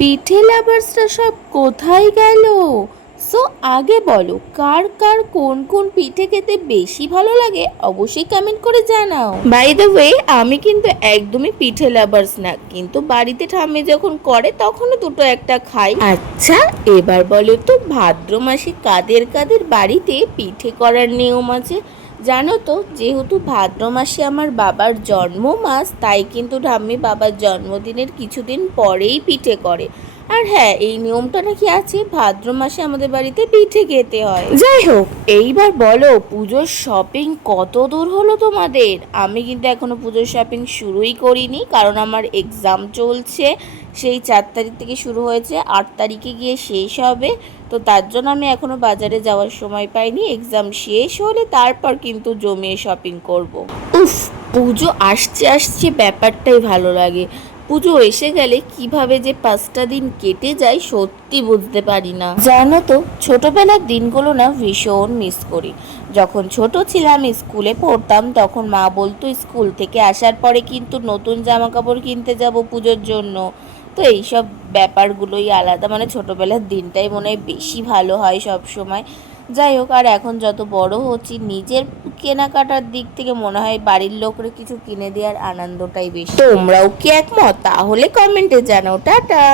পিঠে লাভার্সরা সব কোথায় গেল? সো আগে বলো, কার কার কোন কোন পিঠে খেতে বেশি ভালো লাগে অবশ্যই কমেন্ট করে জানাও। বাই দ্য ওয়ে, আমি কিন্তু একদমই পিঠে লাভার্স না, কিন্তু বাড়িতে ঠাম্মি যখন করে তখনও দুটো একটা খাই। আচ্ছা, এবার বলো তো, ভাদ্র মাসে কাদের কাদের বাড়িতে পিঠে করার নিয়ম আছে? জানো তো, যেহেতু ভাদ্র মাসে আমার বাবার জন্ম মাস, তাই কিন্তু ঠাম্মি বাবার জন্মদিনের কিছুদিন পরেই পিঠে করে। আর হ্যাঁ, এই নিয়মটা নাকি আছে ভাদ্র মাসে আমাদের বাড়িতে পিঠে খেতে হয়। যাই হোক, এইবার বলো, পুজোর শপিং কত দূর হলো তোমাদের? আমি কিন্তু এখনো পুজোর শপিং শুরুই করিনি, কারণ আমার এক্সাম চলছে। সেই 4 তারিখ থেকে শুরু হয়েছে, 8 তারিখে গিয়ে শেষ হবে। তো তার জন্য আমি এখনো বাজারে যাওয়ার সময় পাইনি। এক্সাম শেষ হলে তারপর কিন্তু জমিয়ে শপিং করব। উফ, পুজো আসছে আসছে ব্যাপারটাই ভালো লাগে। পুজো এসে গেলে কিভাবে যে 5টা দিন কেটে যায় সত্যি বুঝতে পারি না। জানো তো, ছোটবেলার দিনগুলো না ভীষণ মিস করি। যখন ছোট ছিলাম, স্কুলে পড়তাম, তখন মা বলতো স্কুল থেকে আসার পরে কিন্তু নতুন জামা কাপড় কিনতে যাব পুজোর জন্য। তো এইসব ব্যাপারগুলোই আলাদা, মানে ছোটবেলার দিনটাই মনে হয় বেশি ভালো হয় সব সময়। যাই হোক, আর এখন যত বড় হচ্ছি, নিজের কেনাকাটার দিক থেকে মনে হয় বাড়ির লোকরে কিছু কিনে দেওয়ার আনন্দটাই বেশি। তোমরাও কি একমত? তাহলে কমেন্টে জানাও। টাটা।